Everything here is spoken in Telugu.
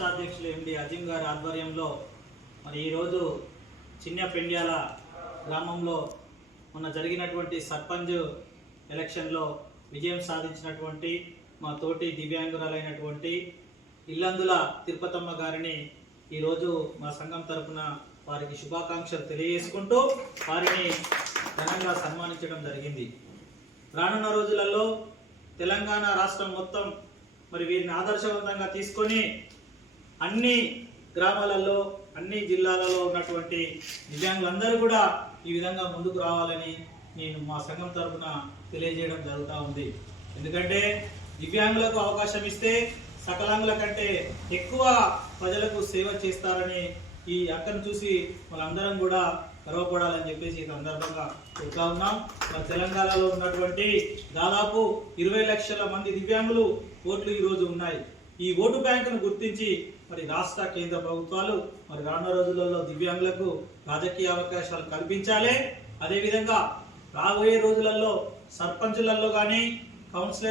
రాష్ట్ర అధ్యక్షులు ఎండి అజీం గారి ఆధ్వర్యంలో మరి ఈరోజు చిన్న పెండ్యాల గ్రామంలో మొన్న జరిగినటువంటి సర్పంచ్ ఎలక్షన్లో విజయం సాధించినటువంటి మా తోటి దివ్యాంగురాలైనటువంటి ఇల్లందుల తిరుపతమ్మ గారిని ఈరోజు మా సంఘం తరఫున వారికి శుభాకాంక్షలు తెలియజేసుకుంటూ వారిని ఘనంగా సన్మానించడం జరిగింది. రానున్న రోజులలో తెలంగాణ రాష్ట్రం మొత్తం మరి వీరిని ఆదర్శవంతంగా తీసుకొని అన్ని గ్రామాలలో అన్ని జిల్లాలలో ఉన్నటువంటి దివ్యాంగులందరూ కూడా ఈ విధంగా ముందుకు రావాలని నేను మా సంఘం తరఫున తెలియజేయడం జరుగుతూ ఉంది. ఎందుకంటే దివ్యాంగులకు అవకాశం ఇస్తే సకలాంగుల కంటే ఎక్కువ ప్రజలకు సేవ చేస్తారని ఈ అక్కను చూసి మనందరం కూడా గర్వపడాలని చెప్పేసి ఈ సందర్భంగా చెప్తా ఉన్నాం. మన తెలంగాణలో ఉన్నటువంటి దాదాపు 20 లక్షల మంది దివ్యాంగులు ఓట్లు ఈరోజు ఉన్నాయి. ఈ ఓటు బ్యాంకును గుర్తించి మరి రాష్ట్ర కేంద్ర ప్రభుత్వాలు మరి రానున్న రోజులలో దివ్యాంగులకు రాజకీయ అవకాశాలు కల్పించాలి. అదేవిధంగా రాబోయే రోజులలో సర్పంచులలో కానీ కౌన్సిలర్